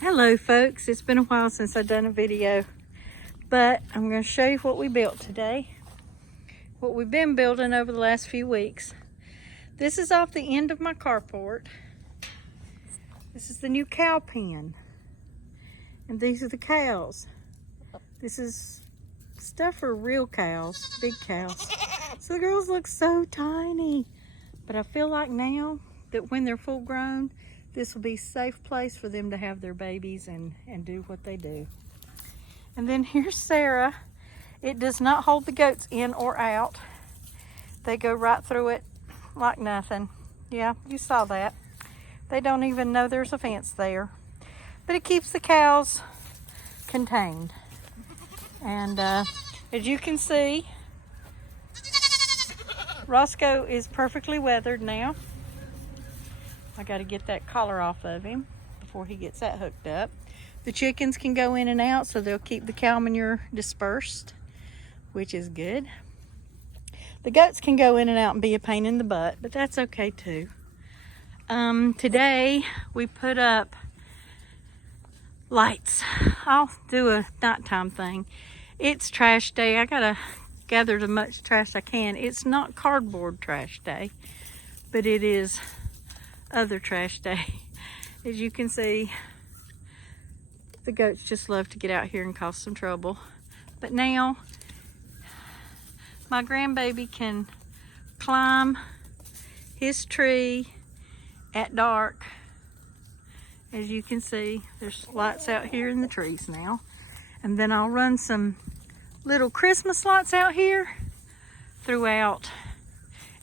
Hello folks, it's been a while since I've done a video, but I'm going to show you what we built today. What we've been building over the last few weeks. This is off the end of my carport. This is the new cow pen. And these are the cows. This is stuff for real cows, big cows. So the girls look so tiny. But I feel like now that when they're full grown, this will be a safe place for them to have their babies and do what they do. And then here's Sarah. It does not hold the goats in or out. They go right through it like nothing. Yeah, you saw that. They don't even know there's a fence there. But it keeps the cows contained. And as you can see, Roscoe is perfectly weathered now. I got to get that collar off of him before he gets that hooked up. The chickens can go in and out, so they'll keep the cow manure dispersed, which is good. The goats can go in and out and be a pain in the butt, but that's okay too. Today we put up lights. I'll do a nighttime thing. It's trash day. I gotta gather as much trash as I can. It's not cardboard trash day, but it is other trash day. As you can see, the goats just love to get out here and cause some trouble. But now my grandbaby can climb his tree at dark. As you can see, there's lights out here in the trees now. And then I'll run some little Christmas lights out here throughout.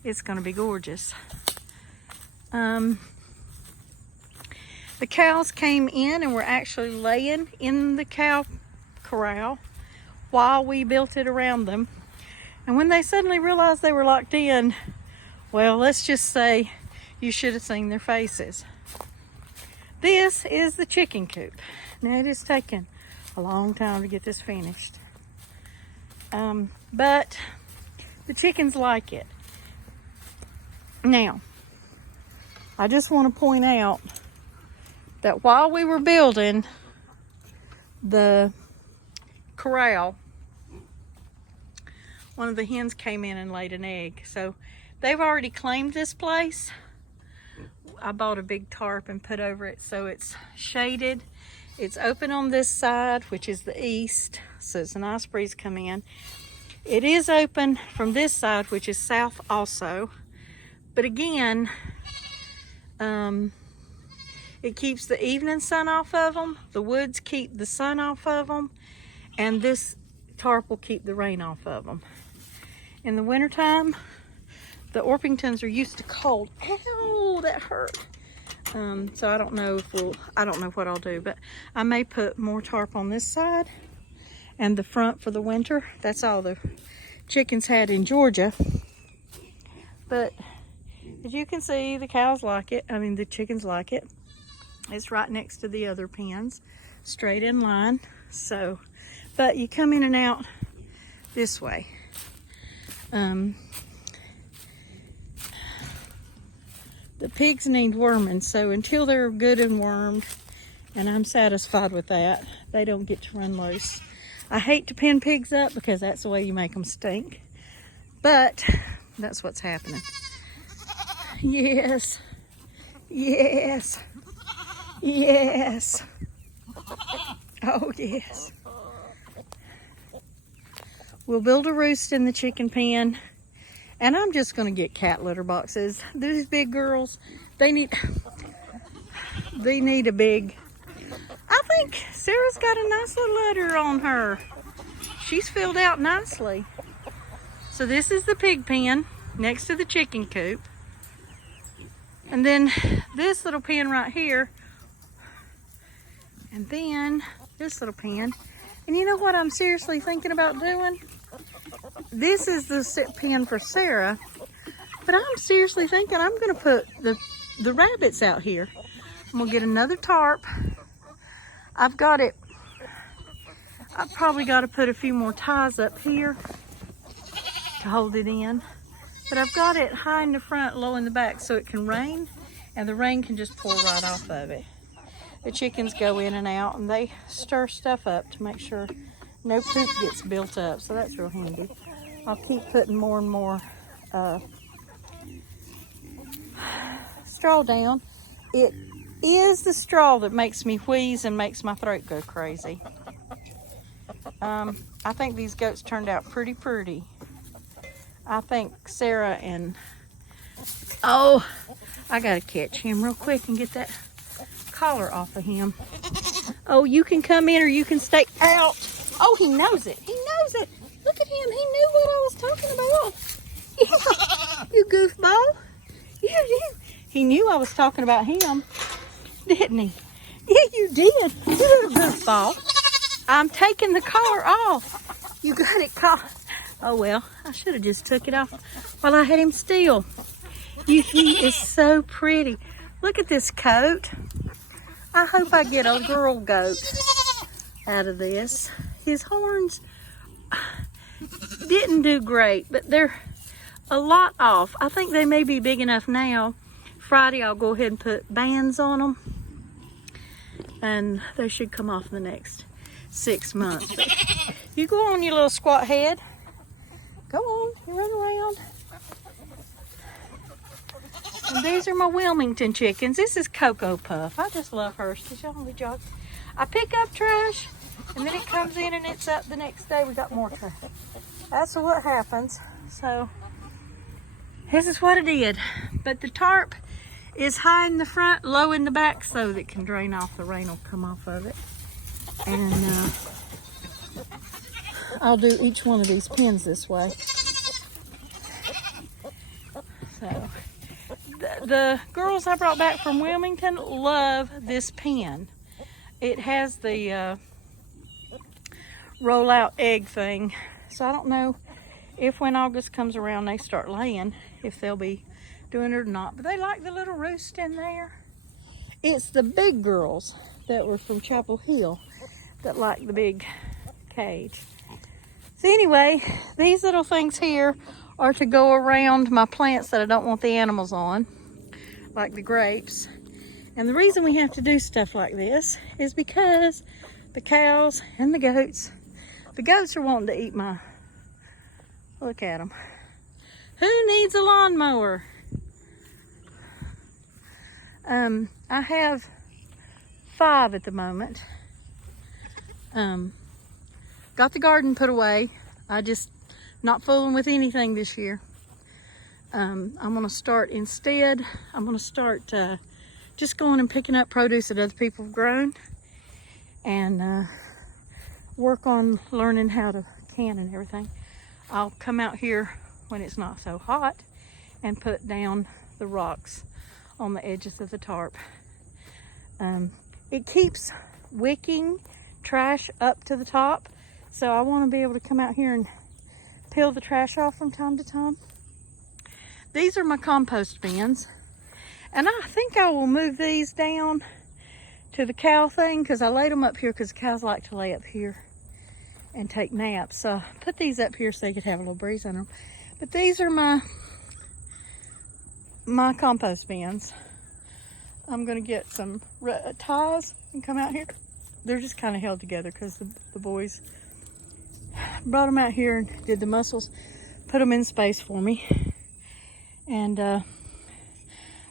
It's gonna be gorgeous. The cows came in and were actually laying in the cow corral while we built it around them. And when they suddenly realized they were locked in, well, let's just say you should have seen their faces. This is the chicken coop. Now it has taken a long time to get this finished. But the chickens like it. Now, I just want to point out that while we were building the corral, one of the hens came in and laid an egg. So they've already claimed this place. I bought a big tarp and put over it so it's shaded. It's open on this side, which is the east, so it's a nice breeze come in. It is open from this side, which is south also. But again, it keeps the evening sun off of them. The woods keep the sun off of them. And this tarp will keep the rain off of them. In the wintertime, the Orpingtons are used to cold. Ow, that hurt. So I don't know what I'll do, but I may put more tarp on this side and the front for the winter. That's all the chickens had in Georgia. But as you can see, the cows like it. I mean, the chickens like it. It's right next to the other pens, straight in line. So, but you come in and out this way. The pigs need worming, so until they're good and wormed, and I'm satisfied with that, they don't get to run loose. I hate to pen pigs up because that's the way you make them stink, but that's what's happening. Yes, yes, yes. Oh yes. We'll build a roost in the chicken pen. And I'm just going to get cat litter boxes. These big girls, they need a big, I think Sarah's got a nice little litter on her. She's filled out nicely. So this is the pig pen next to the chicken coop. And then this little pen right here. And then this little pen. And you know what I'm seriously thinking about doing? This is the pen for Sarah, but I'm seriously thinking I'm going to put the rabbits out here. I'm going to get another tarp. I've probably got to put a few more ties up here to hold it in. But I've got it high in the front, low in the back, so it can rain, and the rain can just pour right off of it. the chickens go in and out, and they stir stuff up to make sure no poop gets built up. So that's real handy. I'll keep putting more and more straw down. It is the straw that makes me wheeze and makes my throat go crazy. I think these goats turned out pretty. I think Sarah and... Oh, I gotta catch him real quick and get that collar off of him. Oh, you can come in or you can stay out. Oh, he knows it. He knows it. Look at him. He knew what I was talking about. You goofball. He knew I was talking about him, didn't he? Yeah, you did. You little goofball. I'm taking the collar off. You got it caught. Oh, well, I should have just took it off while I had him still. He is so pretty. Look at this coat. I hope I get a girl goat out of this. His horns didn't do great, but they're a lot off. I think they may be big enough now. Friday, I'll go ahead and put bands on them, and they should come off in the next 6 months. But you go on, your little squat head. Go on, you run around. And these are my Wilmington chickens. This is Cocoa Puff. I just love her. She's on the jog. I pick up trash, and then it comes in and it's up the next day. We got more trash. That's what happens. So this is what it did. But the tarp is high in the front, low in the back, so that it can drain off. The rain will come off of it. And I'll do each one of these pins this way. So the girls I brought back from Wilmington love this pen. It has the roll out egg thing. So I don't know if when August comes around they start laying, if they'll be doing it or not. But they like the little roost in there. It's the big girls that were from Chapel Hill that like the big cage. So anyway, these little things here are to go around my plants that I don't want the animals on, like the grapes. And the reason we have to do stuff like this is because the cows and the goats are wanting to eat my, look at them. Who needs a lawnmower? I have 5 at the moment. Got the garden put away. I just not fooling with anything this year. I'm gonna start instead. I'm gonna start just going and picking up produce that other people have grown, and work on learning how to can and everything. I'll come out here when it's not so hot and put down the rocks on the edges of the tarp. It keeps wicking trash up to the top, so I want to be able to come out here and peel the trash off from time to time. These are my compost bins, and I think I will move these down to the cow thing, because I laid them up here because cows like to lay up here and take naps. So I put these up here so they could have a little breeze on them. But these are my compost bins. I'm gonna get some ties and come out here. They're just kind of held together because the boys brought them out here and did the mussels, put them in space for me. And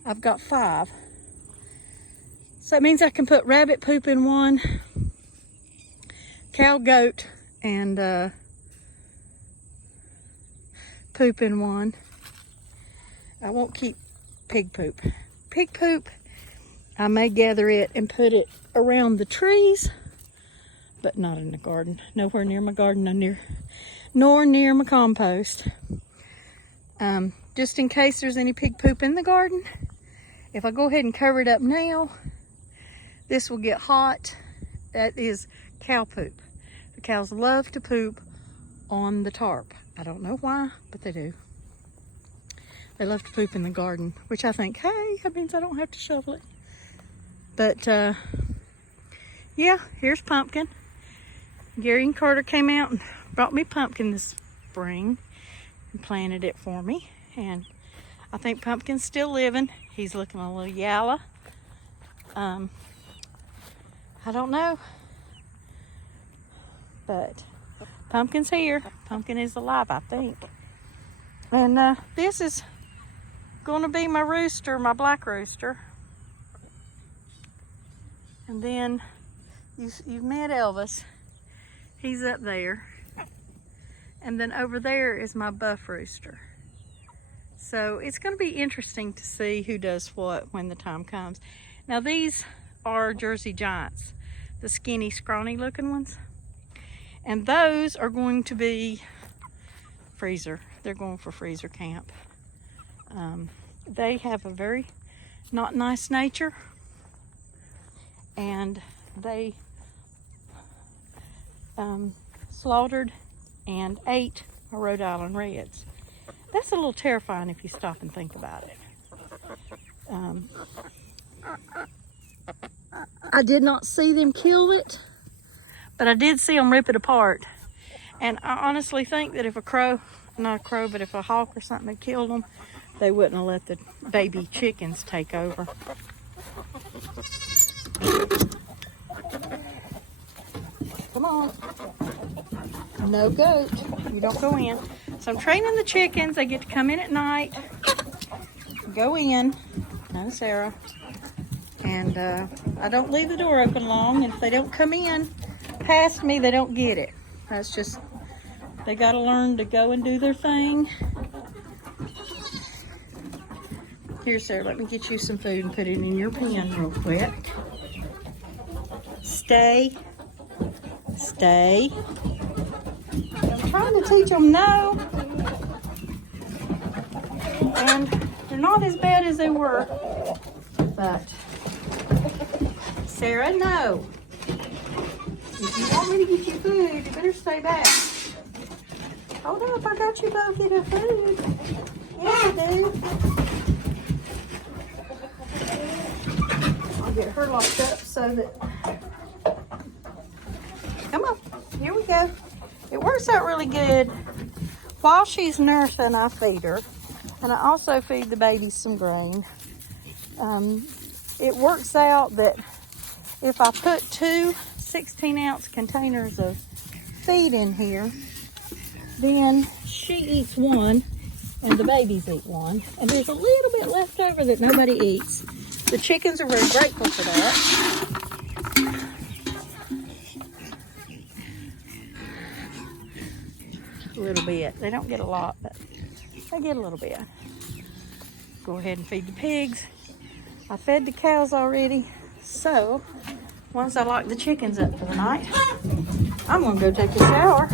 I've got 5. So that means I can put rabbit poop in one, cow, goat, and poop in one. I won't keep pig poop. Pig poop, I may gather it and put it around the trees, but not in the garden. Nowhere near my garden, nor near my compost. Just in case there's any pig poop in the garden, if I go ahead and cover it up now, this will get hot. That is cow poop. The cows love to poop on the tarp. I don't know why, but they do. They love to poop in the garden, which I think, hey, that means I don't have to shovel it. But yeah, here's pumpkin. Gary and Carter came out and brought me pumpkin this spring and planted it for me. And I think Pumpkin's still living. He's looking a little yellow. I don't know. But Pumpkin's here. Pumpkin is alive, I think. And this is going to be my rooster, my black rooster. And then you've met Elvis. He's up there. And then over there is my buff rooster. So it's going to be interesting to see who does what when the time comes. Now these are Jersey Giants, the skinny, scrawny looking ones. And those are going to be freezer. They're going for freezer camp. They have a very not nice nature. And they slaughtered and ate my Rhode Island Reds. That's a little terrifying if you stop and think about it. I did not see them kill it, but I did see them rip it apart. And I honestly think that if a crow, not a crow, but if a hawk or something had killed them, they wouldn't have let the baby chickens take over. Come on. No goat. You don't go in. So I'm training the chickens. They get to come in at night. Go in. No, Sarah. And I don't leave the door open long. And if they don't come in past me, they don't get it. That's just, they got to learn to go and do their thing. Here, Sarah, let me get you some food and put it in your pen real quick. Stay. Stay. I'm trying to teach them no. And they're not as bad as they were. But, Sarah, no. If you want me to get you food, you better stay back. Hold up, I got you both enough food. Yeah, I do. I'll get her locked up so that... Come on, here we go. It works out really good. While she's nursing, I feed her. And I also feed the babies some grain. It works out that if I put 2 16-ounce containers of feed in here, then she eats 1 and the babies eat 1. And there's a little bit left over that nobody eats. The chickens are very grateful for that. A little bit. They don't get a lot, but they get a little bit. Go ahead and feed the pigs. I fed the cows already, so once I lock the chickens up for the night, I'm gonna go take a shower.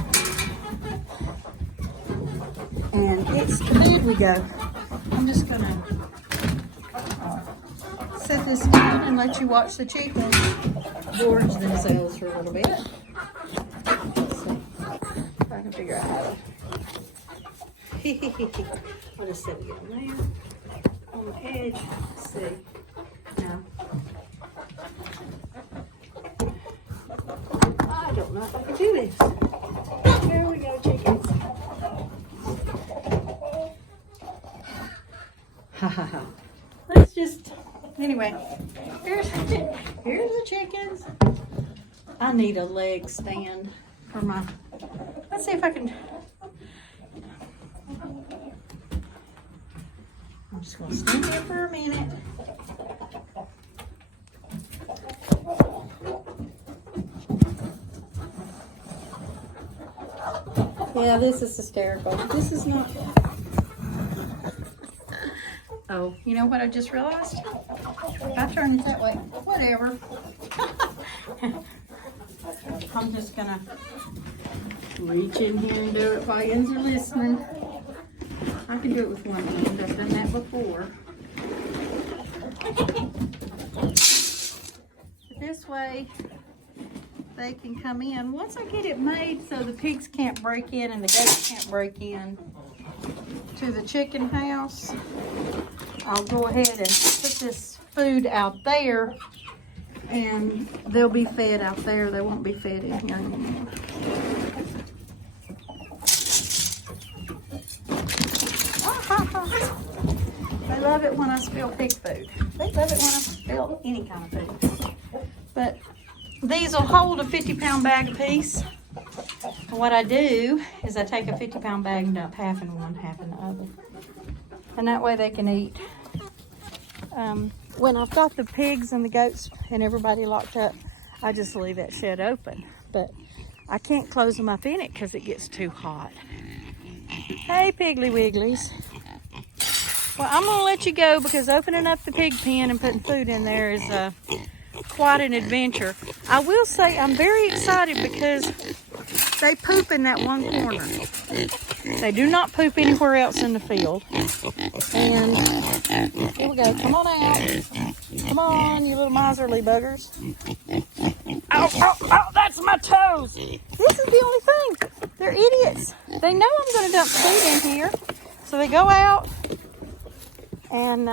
And it's to bed we go. I'm just gonna set this down and let you watch the chickens gorge themselves for a little bit. I can figure out how to. I'll just set it down there on the edge. Let's see. Now, I don't know if I can do this. There we go, chickens. Ha ha ha. Let's just. Anyway, here's the chickens. I need a leg stand for my. Let's see if I can. I'm just going to stand here for a minute. Yeah, this is hysterical. This is not. Oh, you know what I just realized? If I turn it that way, whatever. I'm just going to reach in here and do it while you are listening. I can do it with one hand. I've done that before. This way, they can come in. Once I get it made so the pigs can't break in and the goats can't break in to the chicken house, I'll go ahead and put this food out there and they'll be fed out there. They won't be fed in here anymore. They love it when I spill pig food. They love it when I spill any kind of food. But These will hold a 50-pound bag apiece. And what I do is I take a 50-pound bag and dump half in one, half in the other. And that way they can eat. When I've got the pigs and the goats and everybody locked up, I just leave that shed open. But I can't close them up in it because it gets too hot. Hey, Piggly Wigglies. Well, I'm going to let you go because opening up the pig pen and putting food in there is quite an adventure. I will say I'm very excited because they poop in that one corner. They do not poop anywhere else in the field. And here we go. Come on out. Come on, you little miserly buggers. Ow, ow, ow, that's my toes. This is the only thing. They're idiots. They know I'm going to dump food in here. So they go out and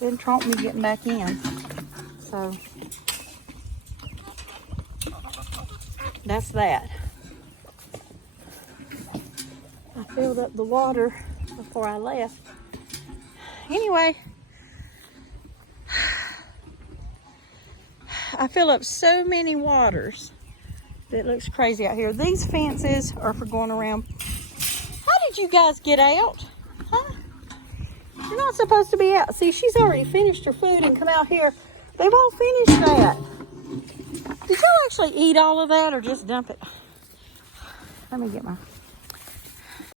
then tromp me getting back in. So that's that. I filled up the water before I left. Anyway, I fill up so many waters that it looks crazy out here. These fences are for going around. How did you guys get out? Huh? You're not supposed to be out. See, she's already finished her food and come out here. They've all finished that. Did y'all actually eat all of that or just dump it? Let me get my